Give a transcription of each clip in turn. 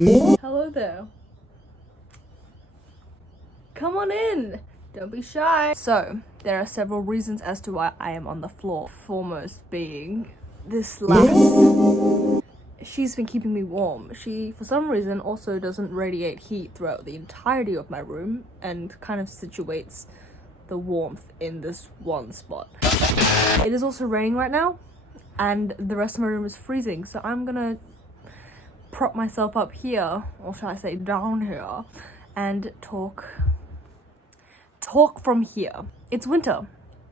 Hello there. Come on in. Don't be shy. So, there are several reasons as to why I am on the floor. Foremost being this lass. She's been keeping me warm. She, for some reason, also doesn't radiate heat throughout the entirety of my room and kind of situates the warmth in this one spot. It is also raining right now, and the rest of my room is freezing, so I'm gonna prop myself up here, or should I say down here, and talk from here. It's winter.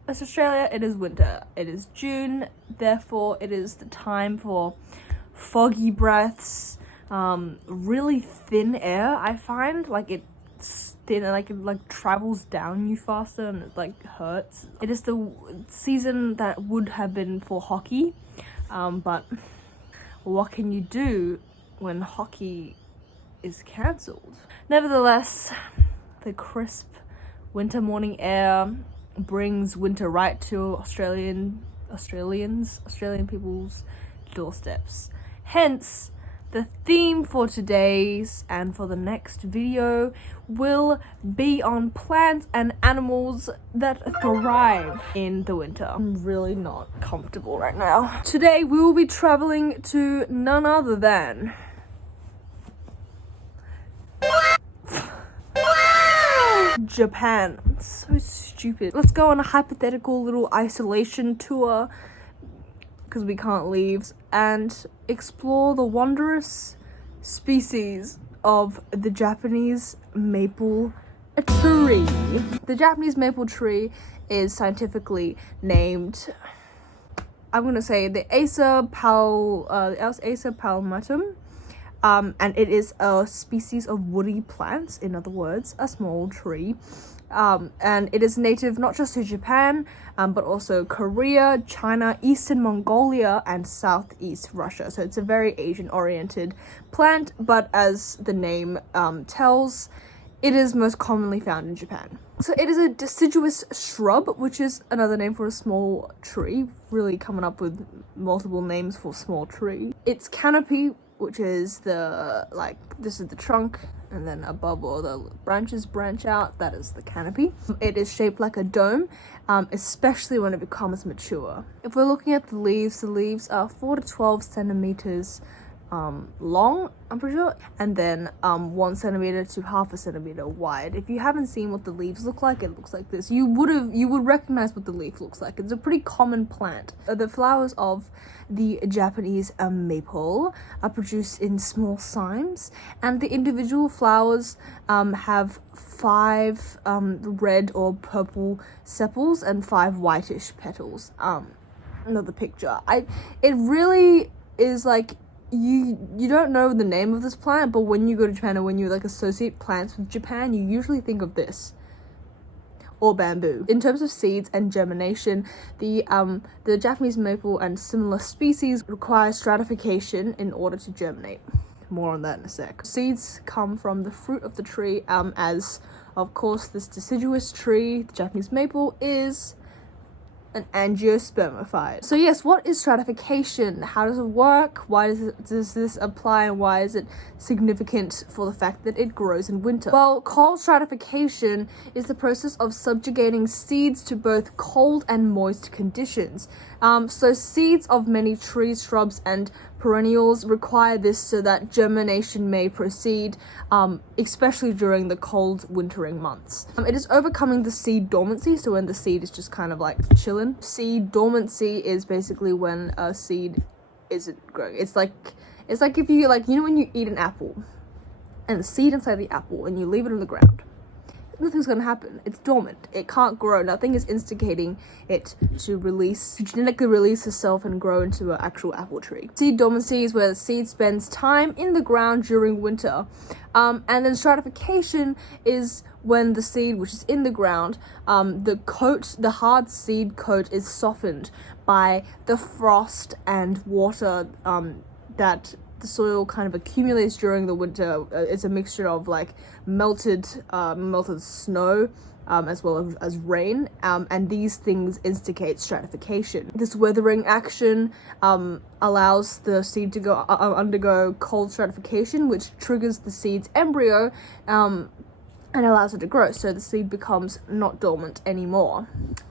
It's Australia, it is winter. It is June, therefore it is the time for foggy breaths, really thin air. I find like it's thin and like it travels down you faster and it like hurts. It is the season that would have been for hockey, but what can you do when hockey is cancelled? Nevertheless, the crisp winter morning air brings winter right to Australian people's doorsteps. Hence, the theme for today's and for the next video will be on plants and animals that thrive in the winter. I'm really not comfortable right now. Today we will be traveling to none other than Japan. So stupid. Let's go on a hypothetical little isolation tour, because we can't leave, and explore the wondrous species of the Japanese maple tree. The Japanese maple tree is scientifically named, I'm gonna say, the Acer palmatum. And it is a species of woody plants, in other words, a small tree. And it is native not just to Japan, but also Korea, China, Eastern Mongolia, and Southeast Russia. So it's a very Asian-oriented plant, but as the name tells, it is most commonly found in Japan. So it is a deciduous shrub, which is another name for a small tree, really coming up with multiple names for small tree. Its canopy, which is this is the trunk, and then above all the branches branch out, that is the canopy. It is shaped like a dome, especially when it becomes mature. If we're looking at the leaves are 4 to 12 centimeters long, I'm pretty sure, and then 1 centimeter to half a centimeter wide. If you haven't seen what the leaves look like, it looks like this. You would recognize what the leaf looks like. It's a pretty common plant. The flowers of the Japanese maple are produced in small cymes, and the individual flowers have 5 red or purple sepals and 5 whitish petals. Another picture. It really is like, you don't know the name of this plant, but when you go to Japan or when you like associate plants with Japan, you usually think of this or bamboo. In terms of seeds and germination, the Japanese maple and similar species require stratification in order to germinate. More on that in a sec. Seeds come from the fruit of the tree, as of course this deciduous tree, the Japanese maple, is an angiospermophyte. So yes, what is stratification? How does it work? Why does this apply, and why is it significant for the fact that it grows in winter? Well, cold stratification is the process of subjugating seeds to both cold and moist conditions. So seeds of many trees, shrubs, and perennials require this so that germination may proceed, especially during the cold wintering months. It is overcoming the seed dormancy, so when the seed is just kind of like chilling. Seed dormancy is basically when a seed isn't growing. It's like if you when you eat an apple and the seed inside the apple and you leave it on the ground, nothing's gonna happen. It's dormant. It can't grow. Nothing is instigating it to genetically release itself and grow into an actual apple tree. Seed dormancy is where the seed spends time in the ground during winter. And then stratification is when the seed, which is in the ground, the hard seed coat is softened by the frost and water that the soil kind of accumulates during the winter. It's a mixture of like melted snow as well as rain, and these things instigate stratification. This weathering action allows the seed to undergo cold stratification, which triggers the seed's embryo and allows it to grow, so the seed becomes not dormant anymore.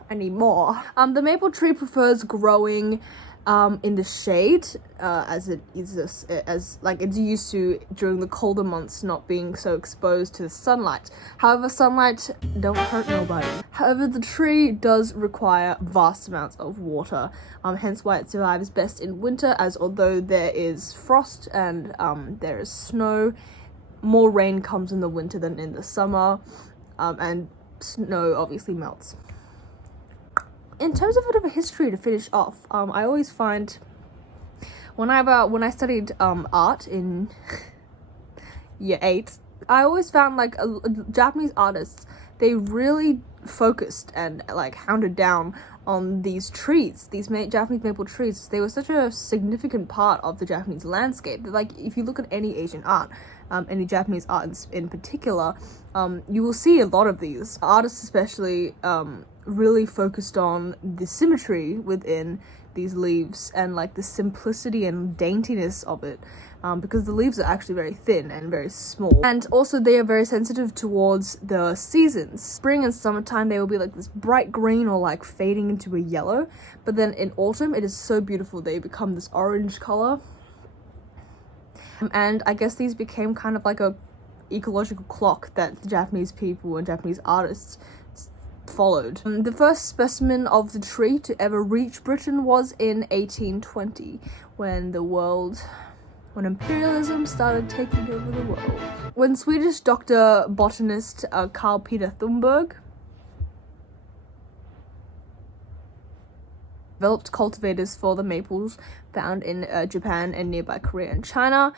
The maple tree prefers growing in the shade, as it's used to during the colder months, not being so exposed to the sunlight. However, sunlight don't hurt nobody. However, the tree does require vast amounts of water, hence why it survives best in winter, as although there is frost and there is snow, more rain comes in the winter than in the summer, and snow obviously melts. In terms of a bit of a history to finish off, I always find when I studied art in year 8, I always found like Japanese artists, they really focused and like hounded down on these trees, these Japanese maple trees. They were such a significant part of the Japanese landscape that, like, if you look at any Asian art, any Japanese art in particular, you will see a lot of these. Artists especially really focused on the symmetry within these leaves and like the simplicity and daintiness of it, because the leaves are actually very thin and very small, and also they are very sensitive towards the seasons. Spring and summertime they will be like this bright green or like fading into a yellow, but then in autumn it is so beautiful, they become this orange color. And I guess these became kind of like a ecological clock that the Japanese people and Japanese artists followed. The first specimen of the tree to ever reach Britain was in 1820, when imperialism started taking over the world. When Swedish doctor botanist Carl Peter Thunberg developed cultivators for the maples found in Japan and nearby Korea and China,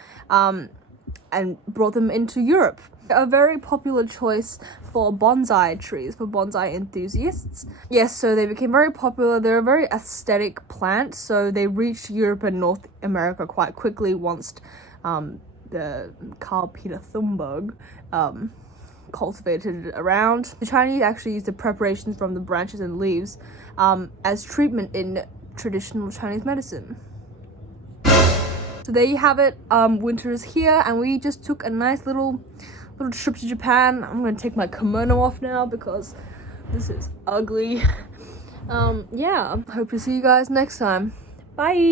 and brought them into Europe. A very popular choice for bonsai trees, for bonsai enthusiasts. Yes, so they became very popular. They're a very aesthetic plant, so they reached Europe and North America quite quickly once the Carl Peter Thunberg cultivated it around. The Chinese actually used the preparations from the branches and leaves as treatment in traditional Chinese medicine. So there you have it. Winter is here, and we just took a nice little trip to Japan. I'm gonna take my kimono off now because this is ugly. Yeah, hope to see you guys next time. Bye.